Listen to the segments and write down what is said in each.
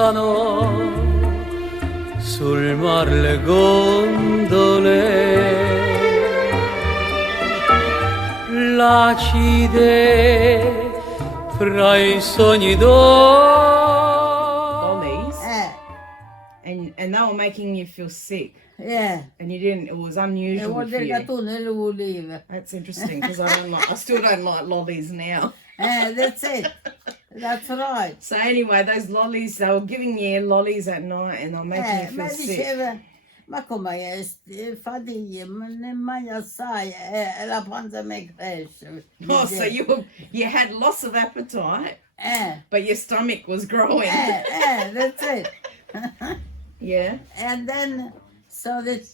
passano sul mar le gondole l'acide fra i sogni Lollies, and they were making you feel sick, Yeah. and you didn't. It was E unusual vuol for dire che you. tu non le volevi. That's interesting because I still don't like lollies now. That's it. That's right. So anyway, those lollies, they were giving you lollies at night, and they were making you Ma feel sick. diceva, ma come fatiglie, ma ne mangi assai e la pancia mi cresce. Oh, so you had loss of appetite, Eh, but your stomach was growing. that's it. Yeah. And then, so that,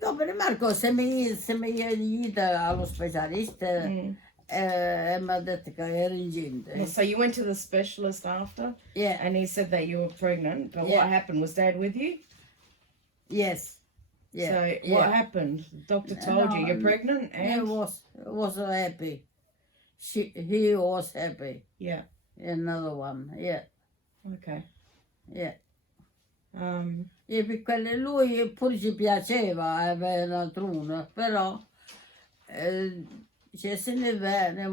dopo Marco, se mi gli allo specialista, mi ha detto che era incinta. So you went to the specialist after, Yeah, and he said that you were pregnant. But Yeah. what happened? Was Dad with you? yes. Yeah. So yeah. what happened? The doctor told you you're pregnant, He and was happy. He was happy. yeah. Another one, yeah, Okay. yeah. Um. E per quelle lui pure ci piaceva avere una truna, però cioè, se ne va, ne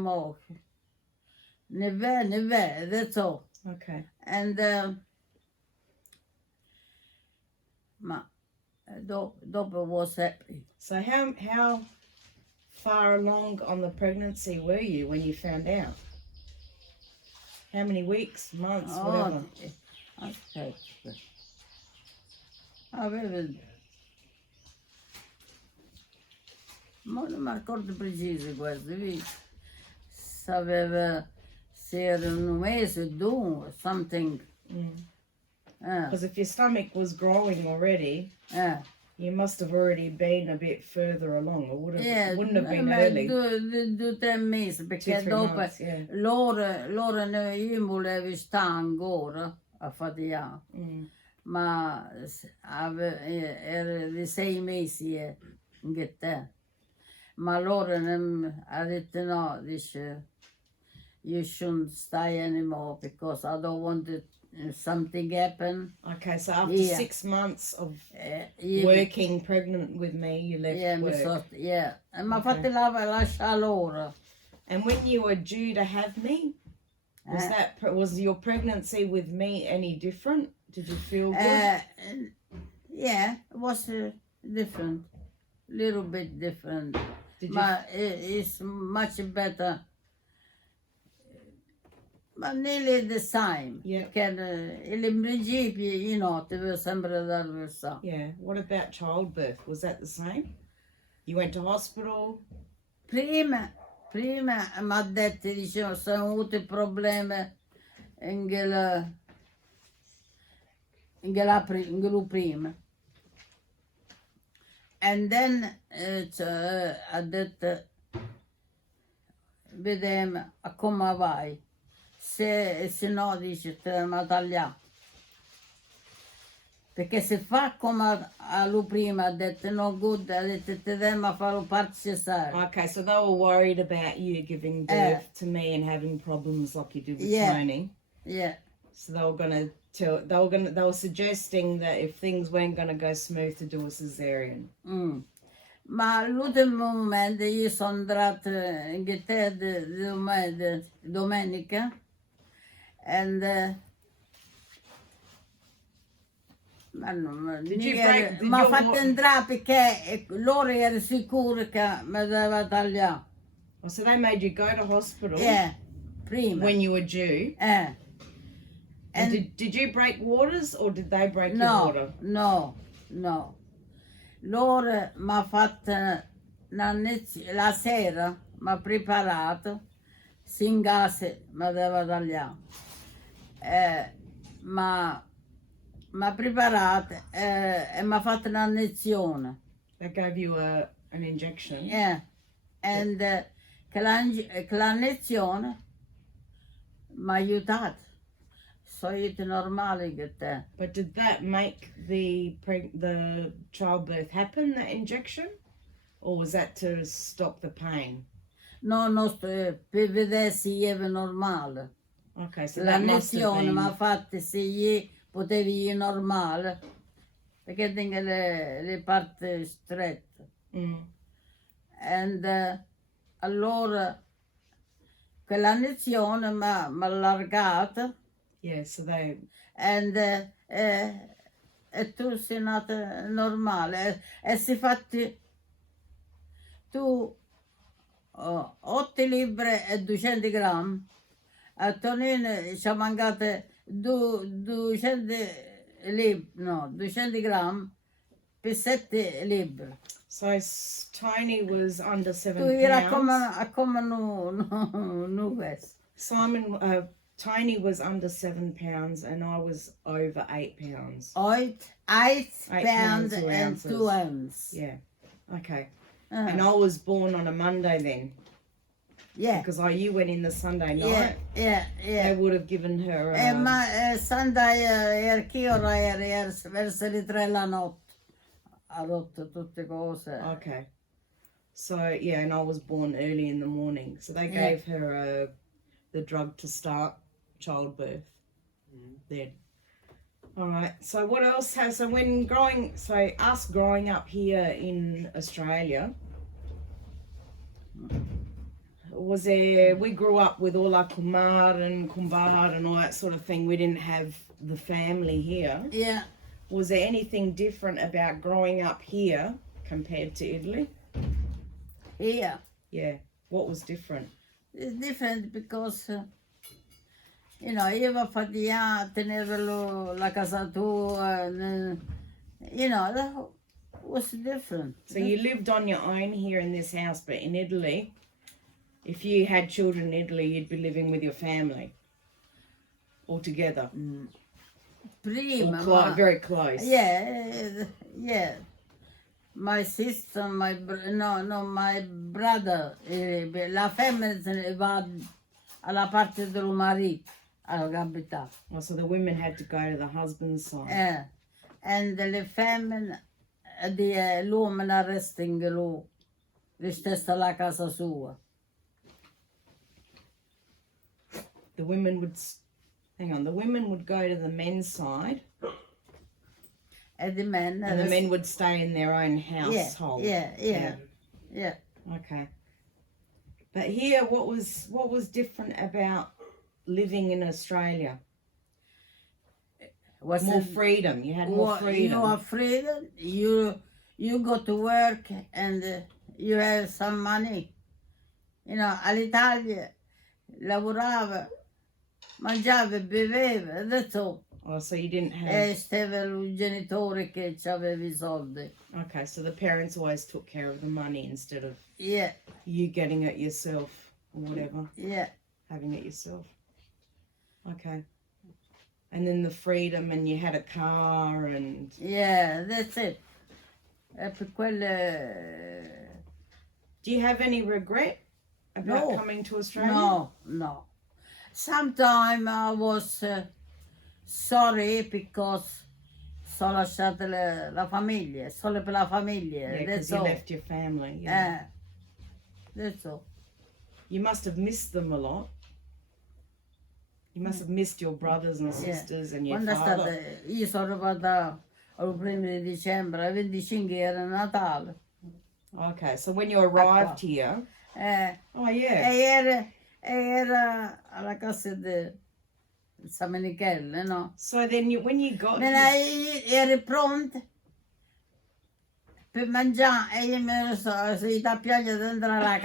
va, that's all. Okay. And ma dopo was happy. So how far along on the pregnancy were you when you found out? How many weeks, months, whatever? Aspetta. Aveva... Ma non mi ricordo preciso questo, vedi? Sapeva se era un mese, due, something. Because if your stomach was growing already, you must have already been a bit further along, or wouldn't have been early. 2-3 mesi, perché 2-3 dopo months, yeah. loro io volevo stare ancora a faticare, ma era di 6 mesi in te. Ma loro ha detto no, dice, you shouldn't stay anymore because I don't want something happen. Okay, so after Yeah. 6 months of Io- working pregnant with me, you left work. E mi ha fatto lasciare loro. And when you were due to have me, was your pregnancy with me any different? Did you feel good? Yeah, it was different, little bit different, Did you but it's much better. But nearly the same. Yeah. Perché in principio, devo sempre dare ça. Yeah. What about childbirth? Was that the same? You went to hospital? Prima mi ha detto, diceva, sono avuto problemi in quello prima. And then ha detto, vediamo come vai. Se no, dice, te la tagliamo. Perché se fa come lui prima ha detto no good, ha detto te devo fare un parte cesare. Okay, so they were worried about you giving birth to me and having problems like you did with Tony. Yeah. So they were suggesting that if things weren't gonna go smooth to do a cesarean. Ma all'ultimo momento io sono andata in Inghilterra domenica and mi ha fatto entrare perché loro erano sicuri che mi doveva tagliare. Oh, so they made you go to hospital Prima. when you were due. And Did you break waters or did they break your water? No. Loro mi ha fatto la sera, mi ha preparato, sin gas mi doveva tagliare. Ma mi ha preparato e mi ha fatto un'iniezione. They gave you an injection. And che l'iniezione mi ha aiutato. Sono normale che te. But did that make the childbirth happen, that injection? Or was that to stop the pain? No, per vedere se era normale. Okay, so La that must have lezione mi ha been... fatto se gli potevi ir normale, perché tengo le parti strette. Mm. E allora quella lezione mi ha allargata Yeah, so they... e tu sei nata normale e si fatti tu 8 libbre e 200 grammi. A Tonino ci ha mancato 200 no, 200 grammi per 7 libbre. So Tony was under Tu 7 era pounds. come nu questo. Simon, Tony was under 7 pounds and I was over 8 pounds. 8 8 pounds pounds, 2 and ounces. 2 ounces. Yeah, okay. Uh, And I was born on a Monday then. yeah, Because you went in the Sunday night. yeah. They would have given her... Ma Sunday che ora era? Verso le 3 la notte. Ha rotto tutte cose. Okay. So, yeah, and I was born early in the morning. So they Yeah. gave her the drug to start childbirth. Then. All right. So what else has... So us growing up here in Australia, was there... We grew up with all our kumar and kumbar and all that sort of thing. We didn't have the family here. Yeah. Was there anything different about growing up here compared to Italy? Here. Yeah. What was different? It's different because, io va a tenere la casa tua, that was different. So you lived on your own here in this house, but in Italy, if you had children in Italy, you'd be living with your family all together. Prima, Or very close. yeah. My sister, my brother, la femmina va alla parte del marito, alla abitare. Oh, so the women had to go to the husband's side. E le femmine, l'uomo resta in lui, resta alla casa sua. The women would... Hang on. The women would go to the men's side. And the men would stay in their own household. Yeah. Okay. But here, what was different about living in Australia? More freedom. You had more freedom. You have freedom. You go to work and you have some money. All'Italia lavorava, mangiava, beveva, that's all. Oh, so you didn't have... E stava il genitore che aveva I soldi. Okay, so the parents always took care of the money instead of Yeah, you getting it yourself or whatever, yeah. having it yourself. Okay. And then the freedom, and you had a car and... Yeah, that's it. E per quelle... Do you have any regret about No. coming to Australia? No. Sometimes I was sorry because sono lasciata la famiglia, solo per la famiglia. Yeah, because That's you all. left your family. Yeah. That's all. You must have missed them a lot. You must have missed your brothers and sisters and your Quando è father. stata, io sono arrivata al 1 dicembre, il 25 era Natale. Okay, so when you arrived here... Oh, yeah. Era alla casa di San Michele, no? So then when you got Me eri pronta per mangiare e io me ne sono tappiata dentro la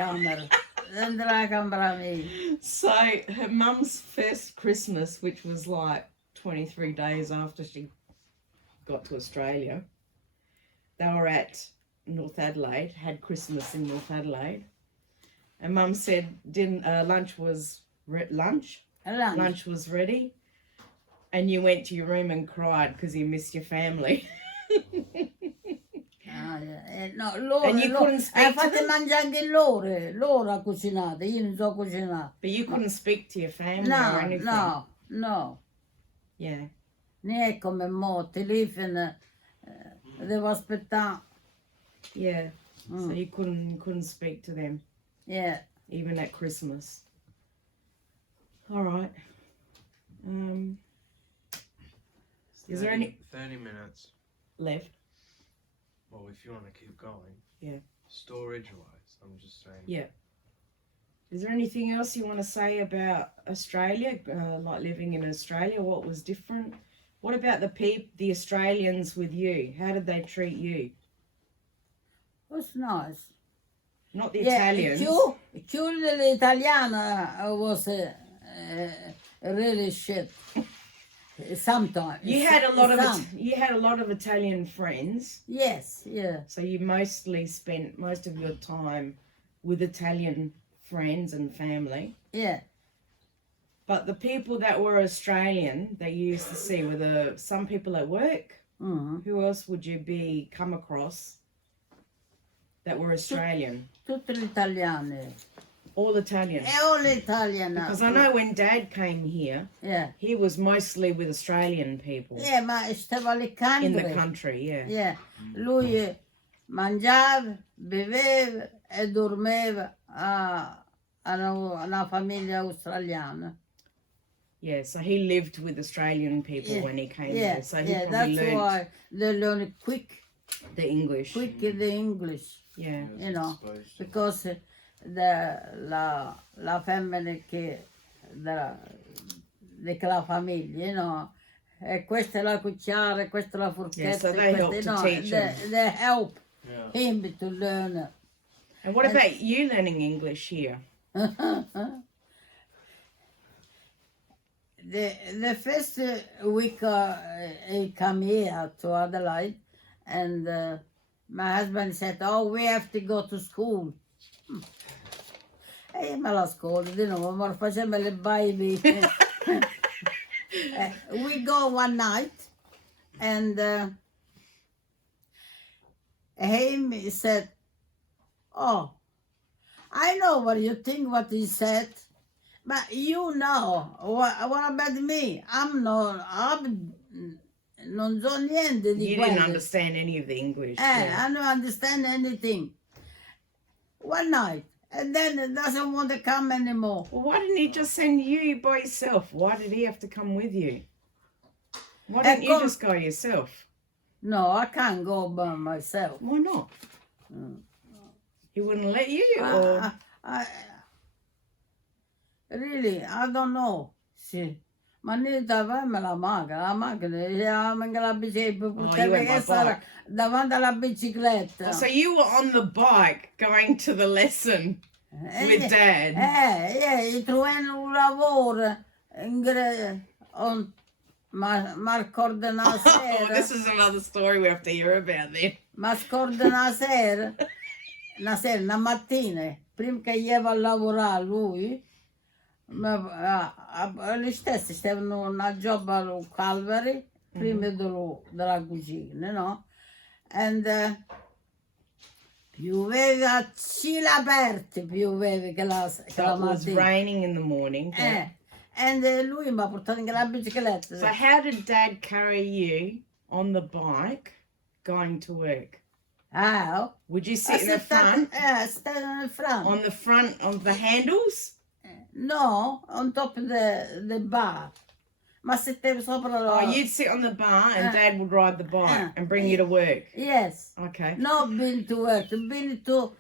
camera mia. So her mum's first Christmas, which was like 23 days after she got to Australia, they were at North Adelaide, had Christmas in North Adelaide, and Mum said lunch was ready, and you went to your room and cried because you missed your family. No, loro, And you couldn't speak to fate them? mangiare anche loro ha cucinato, io non so cucinare. But you couldn't speak to your family or anything. No. Yeah. Né come mo, telefono, devo aspettare. Yeah. So you couldn't speak to them Yeah. even at Christmas. All right. Is there any 30 minutes? left? Well, if you want to keep going. Yeah. Storage-wise, I'm just saying. Yeah. Is there anything else you want to say about Australia, like living in Australia? What was different? What about the Australians with you? How did they treat you? was nice. Not the Italians. Più l'italiana was really shit. Sometimes. You had a lot of Italian friends. Yes, yeah. So you mostly spent most of your time with Italian friends and family. Yeah. But the people that were Australian that you used to see were some people at work. Mm-hmm. Who else would you come across that were Australian? Tutte le italiane. All Italian. All Italian. Because I know when Dad came here, Yeah. he was mostly with Australian people Yeah, ma stava alle in the Candre. country, yeah. Yeah. Lui mangiava, beveva e dormiva a una famiglia australiana. Yeah, so he lived with Australian people Yeah, when he came Yeah, here. So he yeah, probably that's learned why they learn quick the English. the English, Yeah. you know, Exposed. because la femmina che di quella famiglia, you know, e questa è la cucchiara, questa è la forchetta, Yeah, so they help questa, to teach him. they help Yeah. him to learn. And what about you learning English here? The first week I come here to Adelaide, and my husband said, "Oh, we have to go to school." E io me la scuola, di nuovo, ma facciamo le baby. We go one night, and he said, "Oh, I know what you think, what he said. But you know, what about me? Non so niente di You didn't quello. understand any of the English. I don't understand anything. One night, and then it doesn't want to come anymore. Well, why didn't he just send you by yourself? Why did he have to come with you? Why didn't you just go yourself? No, I can't go by myself. Why not? Mm. He wouldn't let you? Or... Really, I don't know. Sì. Ma noi davamo la macchina, anche la bicicletta, davanti alla bicicletta. So you were on the bike going to the lesson with Dad? Io trovavo un lavoro, ma scorda una Oh, sera. this is another story we have to hear about then. Ma scorda una sera, una mattina, prima che io va a lavorare lui, gli stessi stavano una job al Calvary, prima della cucina, no? And pioveva a cielo aperti, pioveva che la So it was mattina. raining in the morning. And lui mi ha portato anche la bicicletta. So how did Dad carry you on the bike going to work? How? Would you sit in the front? Stavo in front. On the front of the handles? No, on top of the bar. Ma stavo sopra la... Oh, you'd sit on the bar and Dad would ride the bike and bring you to work. Yes. Okay. Not been to work, been to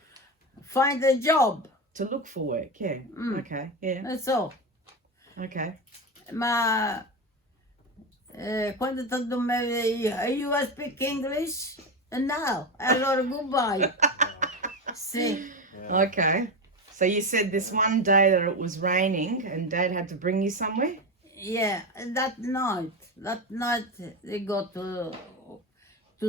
find a job. To look for work, yeah. Okay, yeah. That's all. Okay. Ma quando tanto you speak English? No. Allora goodbye. See. Okay. So you said this one day that it was raining and Dad had to bring you somewhere? Yeah, that night they got to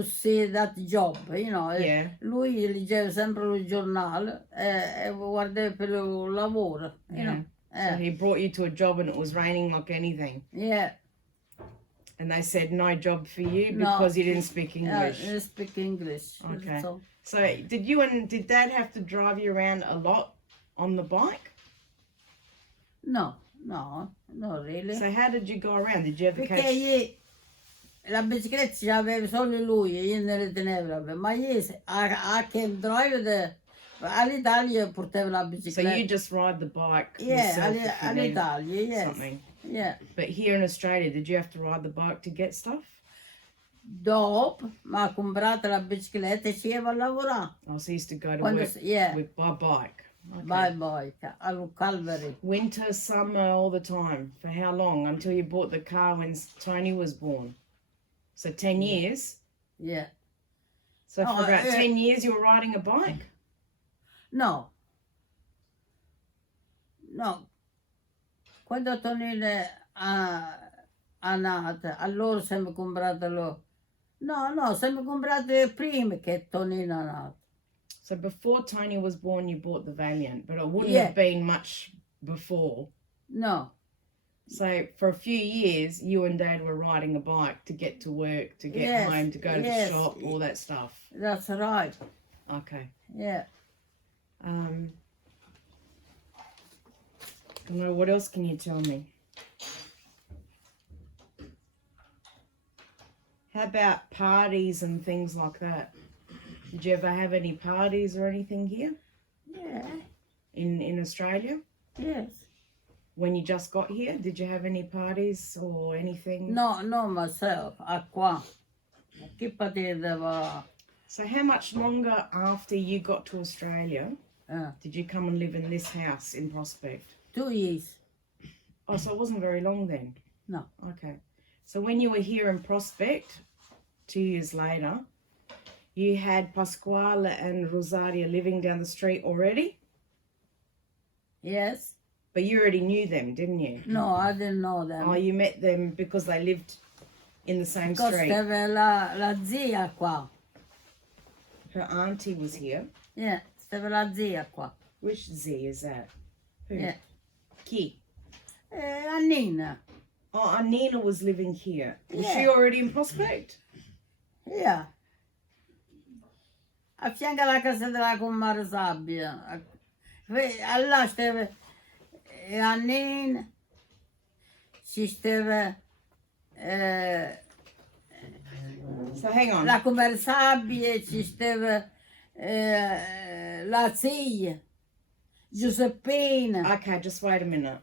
see that job, you know. Yeah. Lui leggeva sempre il giornale e guardava per il lavoro, you know. So he brought you to a job and it was raining like anything. Yeah. And they said no job for you No. because you didn't speak English. I speak English. Okay. So, So did Dad have to drive you around a lot on the bike? no, not really. So how did you go around? Did you ever Perché catch... la bicicletta ce l'aveva solo lui, io ne le tenevo, ma io I can drive all'Italia portavo la So bicicletta. you just ride the bike Yeah, yourself if you need all'Italia, yes. something. Yeah. But here in Australia, did you have to ride the bike to get stuff? Dopo mi ha comprato la bicicletta e ci va a lavorare. Oh, so you used to go to Quando, work yeah, by bike. Okay. bye bye, al Calvary. Winter, summer, all the time. For how long? Until you bought the car when Tony was born. So 10 years. Yeah. So Oh, for about yeah. 10 years you were riding a bike? No. No. Quando Tonino ha nato, allora siamo comprato lo... No, siamo comprato prima che Tonino è nato. So before Tony was born, you bought the Valiant, but it wouldn't Yeah. have been much before. No. So for a few years, you and Dad were riding a bike to get to work, to get Yes, home, to go to yes. the shop, all that stuff. That's right. Okay. Yeah. I don't know, what else can you tell me? How about parties and things like that? Did you ever have any parties or anything here Yeah. in Australia? Yes. When you just got here, did you have any parties or anything? No, myself. Qua. Che poteva... So how much longer after you got to Australia did you come and live in this house in Prospect? 2 years. Oh, so it wasn't very long then? No. Okay. So when you were here in Prospect, 2 years later, you had Pasquale and Rosaria living down the street already? Yes. But you already knew them, didn't you? No, I didn't know them. Oh, you met them because they lived in the same Because street. stava la zia qua. Her auntie was here. Yeah, stava la zia qua. Which Z is that? Who? Yeah. Ki. Annina. Oh, Anina was living here. Was she Yeah. already in Prospect? Yeah. A fianco alla casa della comare Sabbia. Allora stava Annina. Ci stava So hang on. la comare Sabbia, ci stava la zia. Giuseppina. Okay, just wait a minute.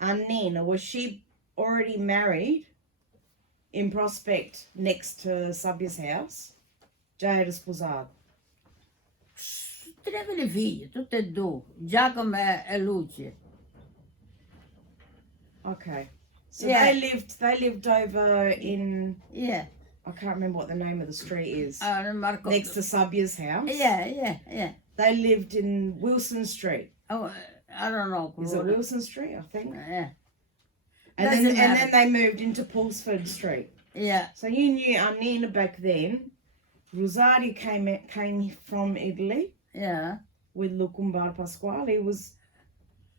Anina, was she already married in Prospect next to Sabbia's house? Già era sposata. Tre le figlie, tutte e due, Giacomo e Lucia. Okay. So Yeah. they lived over in, Yeah. I can't remember what the name of the street is. Marco. Next to Sabbia's house. Yeah. They lived in Wilson Street. Oh, I don't know. Is it Wilson Street, I think? Yeah. And Doesn't then matter. they moved into Paulsford Street. Yeah. So you knew Anina back then. Rosario came from Italy Yeah. with Lucumbar Pasquale.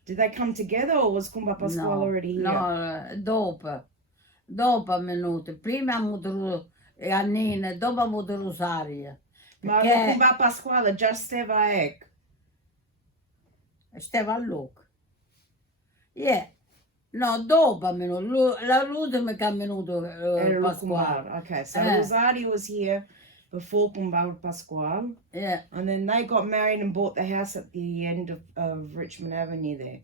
Did they come together or was Cumbar Pasquale No, already here? no, dopo. Dopo è venuto. Prima ha avuto Annina, dopo ha avuto Rosaria. Ma Perché Lucumbar Pasquale già stava ecco. stava a Luca. Yeah. No, dopo è venuto. L'ultimo che è venuto Era Pasquale. Lucumbar. Okay, so Eh. Rosario was here before Cumbar Pasquale. Yeah. And then they got married and bought the house at the end of Richmond Avenue there.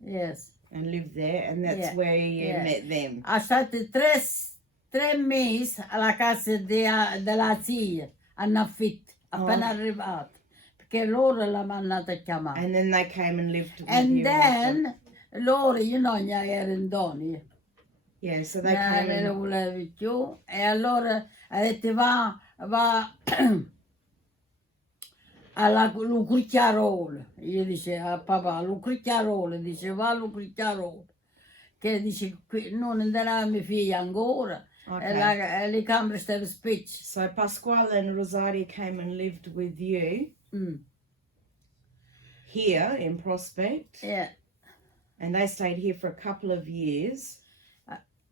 Yes. And lived there. And that's Yeah, where you yeah. met them. Ha stato tre mesi alla casa della zia, in affitto, appena arrivato, perché loro l'hanno andata a chiamare. And then they came and lived with And you after. then, loro, io non ero in doni, Yeah, so they non came lo and... volevo più, e allora ha detto va alla Lucricchiarolo, io dice a papà, Lucricchiarolo, dice va a Lucricchiarolo, che dice qui non andrà mia figlia ancora, Okay. e le camere stavano spicci. So Pasquale and Rosario came and lived with you here in Prospect. Yeah. And they stayed here for a couple of years.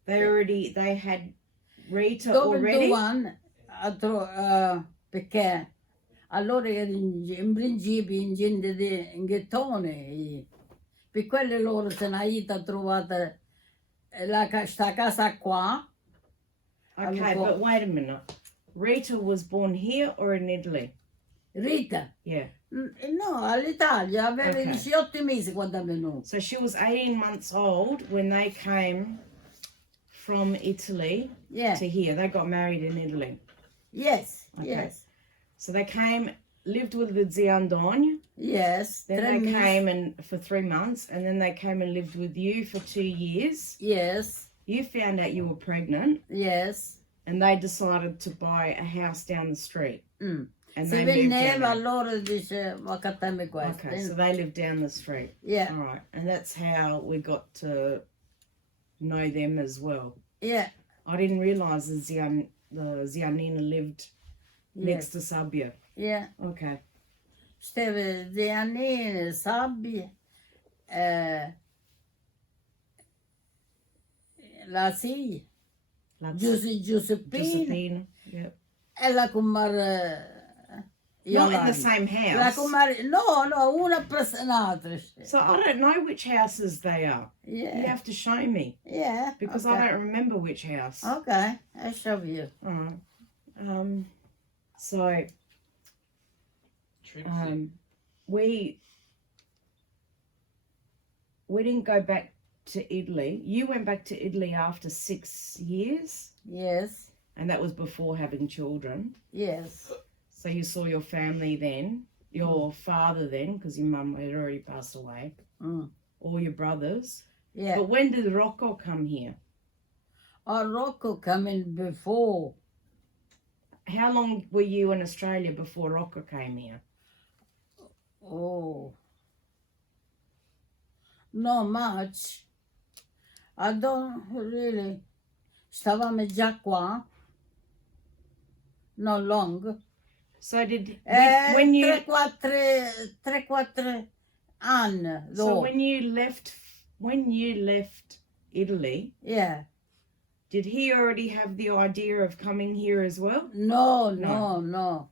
They had Rita Dopo already. 2 anni, perché allora ero in principio in gente in ghettone, per quello loro se ne hanno trovata sta casa qua. Okay, but wait a minute. Rita was born here or in Italy? Rita. Yeah. No, all'Italia aveva Ok. 18 mesi quando è venuto. So she was 18 months old when they came from Italy Yeah. to here. They got married in Italy. Yes, Okay. yes, So they came, lived with the Ziandon. yes. Then 3 they mesi. came and for 3 months, and then they came and lived with you for 2 years. Yes, You found out you were pregnant, yes. and they decided to buy a house down the street. Mm. And Si they moved down vendeva, there. allora dice, ma cattammi questo. Okay, so they lived down the street. Yeah, All right, and that's how we got to know them as well. yeah, I didn't realise the Zianina lived next yes, to Sabia. yeah. Okay. Steve Giannini, Sabbi, la figlia, That's Giuseppina, Josephine. Yep. e la comare Not in Yolanda. the same La house. comare, no, una per un'altra. So I don't know which houses they are. You Yeah, have to show me yeah. because okay. I don't remember which house. Okay, I show you. Alright. So Trixie. we didn't go back to Italy. You went back to Italy after 6 years, Yes, and that was before having children. yes. So you saw your family then, your father then, because your mum had already passed away, Mm. all your brothers. Yeah. But when did Rocco come here? Rocco coming before. How long were you in Australia before Rocco came here? Oh, not much. I don't really. Stavamo già qua. Not long. So did when you 3-4 anni so dopo. when you left Italy, Yeah. did he already have the idea of coming here as well? No.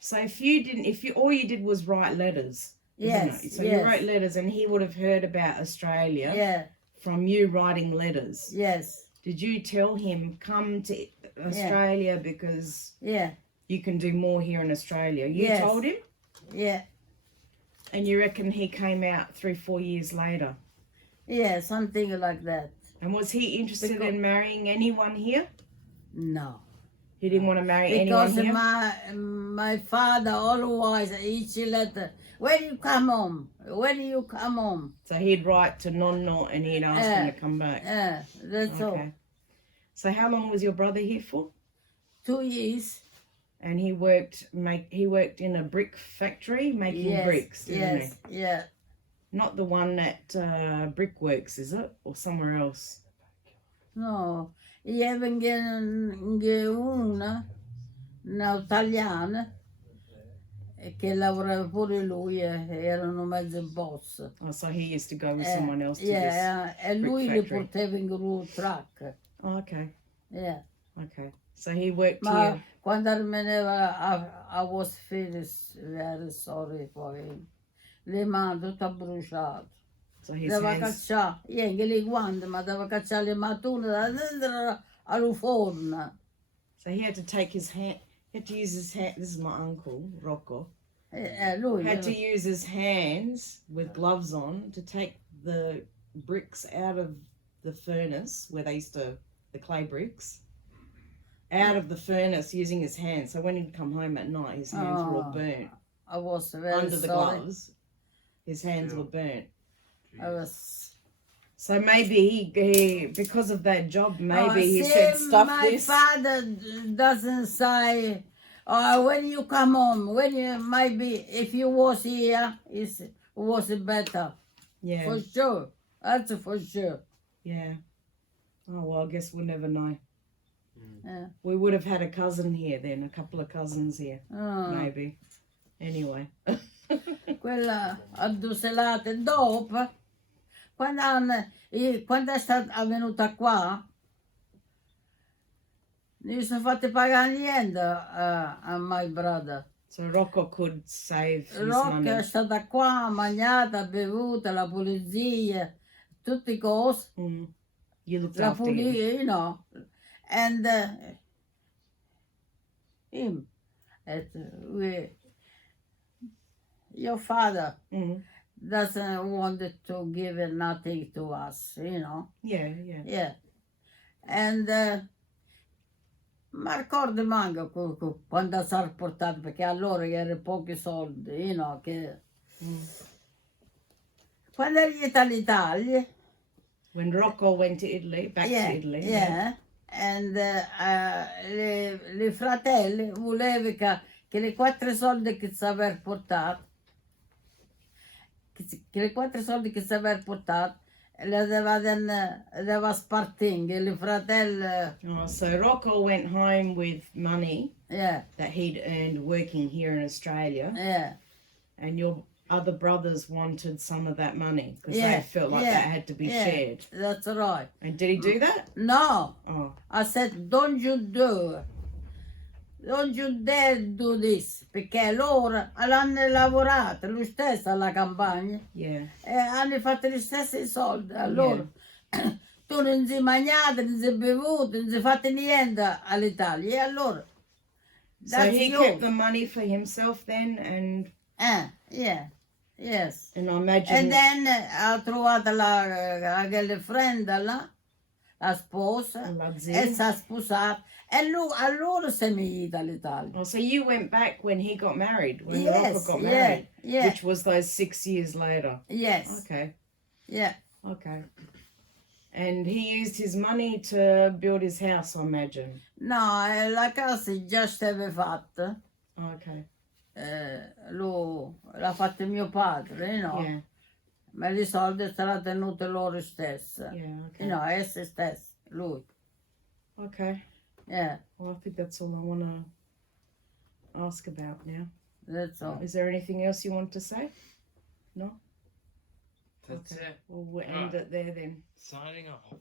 So if you all you did was write letters, isn't Yes. it? So yes. you wrote letters, and he would have heard about Australia Yeah. from you writing letters. Yes. Did you tell him come to Australia because Yeah. you can do more here in Australia? You Yes. told him, Yeah. and you reckon he came out 3-4 years later. Yeah. Something like that. And was he interested Because- in marrying anyone here? No. He didn't want to marry Because anyone here? my father always each letter. When you come home? When you come home? So he'd write to Nonna and he'd ask him to come back. That's all. Okay. So how long was your brother here for? 2 years. And he worked in a brick factory making Yes. bricks, didn't Yes. Yeah. he? Not the one at Brickworks, is it? Or somewhere else? No. Io una italiana che lavorava pure lui, erano mezzo boss. Oh, so he used to go with someone else to Yeah, e lui li factory. portava in gru truck. this. Oh, okay. Yeah. Okay. So he worked Ma here. quando rimaneva, I was very sorry for him. Le mani tutte bruciate. So his Deve hands. cacciare, anche le guante, ma deve cacciare le matune da dentro al forno. So he had to take his hand. He had to use his hand. This is my uncle Rocco. Lui Had to use his hands with gloves on to take the bricks out of the furnace where they used to, the clay bricks, out of the furnace using his hands. So when he'd come home at night, his hands were all Oh, burnt. I was very Under the sorry. gloves, his hands were burnt. I was. So maybe he because of that job, maybe he see, said, stuff my this. father doesn't say, when you come home, when you maybe if you was here, it was better. Yeah, For sure. That's for sure. yeah. Oh, well, I guess we'll never know. Yeah. We would have had a cousin here then, a couple of cousins here, Ah. maybe. Anyway. Quella addoselata dopo, quando è stata venuta qua, non sono fatti pagare niente a my brother. So Rocco could save his Rocca money. è stata qua, mangiata, bevuta, la pulizia, tutte cose, Mm. You looked la after him. pulizia, you know, and him. your father Mm. doesn't want to give nothing to us, you know. Yeah, yeah. Yeah. And ma ricordo manco quando si è portato, perché allora erano pochi soldi, you know, che Mm. quando eri all'Italia, When Rocco went to Italy, back yeah, to Italy. yeah, and le fratelli volevano che le 4 soldi che si aveva portato, che le 4 soldi che si aveva portato, le dava spartire, le fratelli, Oh, so Rocco went home with money yeah, that he'd earned working here in Australia, yeah, and your other brothers wanted some of that money because Yeah, they felt like yeah, that had to be yeah. shared. That's right. And did he do that? No, Oh, I said, don't you do it. Don't you dare do this, perché loro l'hanno lavorato, lui stesso alla campagna, yeah. e hanno fatto gli stessi soldi. Allora, tu non sei mangiato, non sei bevuto, non sei fatto niente all'Italia. E allora, So that's he you. kept the money for himself then, and Yeah, yes. I imagine. E then ha trovato la girlfriend là, la sposa, La e zia. si è sposata. E lui, allora se ne è dall'Italia. Oh, so you went back when he got married, when Yes, Rocco got yeah, married, yeah. which was those 6 years later. Yes, Okay, yeah. okay. And he used his money to build his house, I imagine. No, la casa già stava fatta. Okay. L'ha fatto mio padre, no? Yeah, Ma i soldi se l'ha tenuti loro stessi. yeah, okay. No, è se stesso, lui. Okay. Yeah, Well, I think that's all I want to ask about now. that's all. Is there anything else you want to say? No? That's Okay. it. Well, we'll end it there then. Signing off.